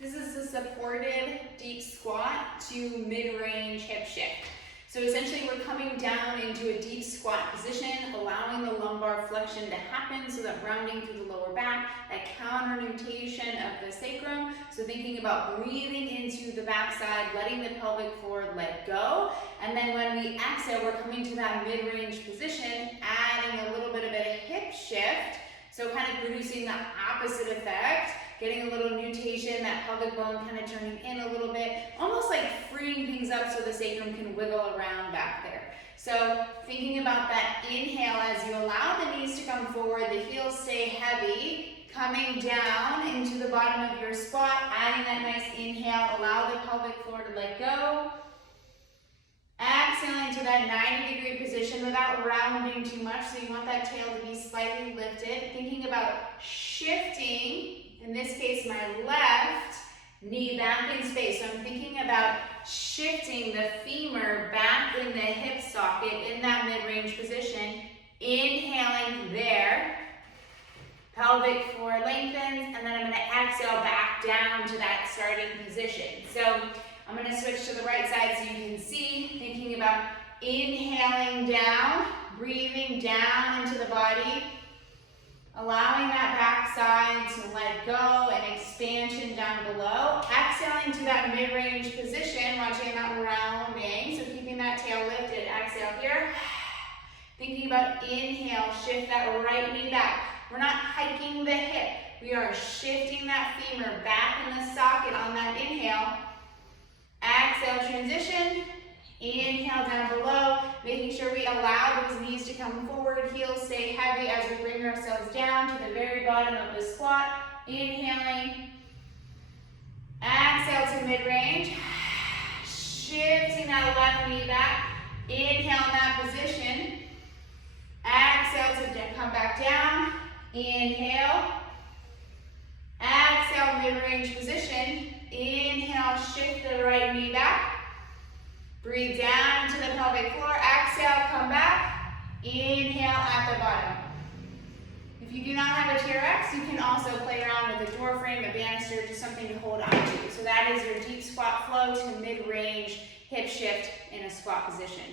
This is a supported deep squat to mid-range hip shift. So essentially we're coming down into a deep squat position, allowing the lumbar flexion to happen so that rounding through the lower back, that counter-nutation of the sacrum. So thinking about breathing into the backside, letting the pelvic floor let go. And then when we exhale, we're coming to that mid-range position, adding a little bit of a hip shift. So kind of producing the opposite effect, getting a little nutation, that pelvic bone kind of turning in a little bit, almost like freeing things up so the sacrum can wiggle around back there. So thinking about that inhale as you allow the knees to come forward, the heels stay heavy, coming down into the bottom of your squat, adding that nice inhale, allow the pelvic floor to let go. Exhaling to that 90-degree position without rounding too much, so you want that tail to be slightly lifted. Thinking about shifting, in this case my left knee back in space. So I'm thinking about shifting the femur back in the hip socket in that mid-range position. Inhaling there, pelvic floor lengthens, and then I'm going to exhale back down to that starting position. So I'm going to switch to the right side so you can see, thinking about inhaling down, breathing down into the body, allowing that back side to let go and expansion down below. Exhaling to that mid-range position, watching that rounding, so keeping that tail lifted. Exhale here. Thinking about inhale, shift that right knee back. We're not hiking the hip. We are shifting that femur back in the socket on that inhale. Exhale, transition. Inhale down below, making sure we allow those knees to come forward, heels stay heavy as we bring ourselves down to the very bottom of the squat. Inhaling. Exhale to mid-range. Shifting that left knee back. Inhale in that position. Exhale to come back down. Inhale. Exhale, mid-range position. Inhale, shift the right knee back. Breathe down into the pelvic floor. Exhale, come back. Inhale at the bottom. If you do not have a TRX, you can also play around with a door frame, a banister, just something to hold on to. So that is your deep squat flow to mid-range hip shift in a squat position.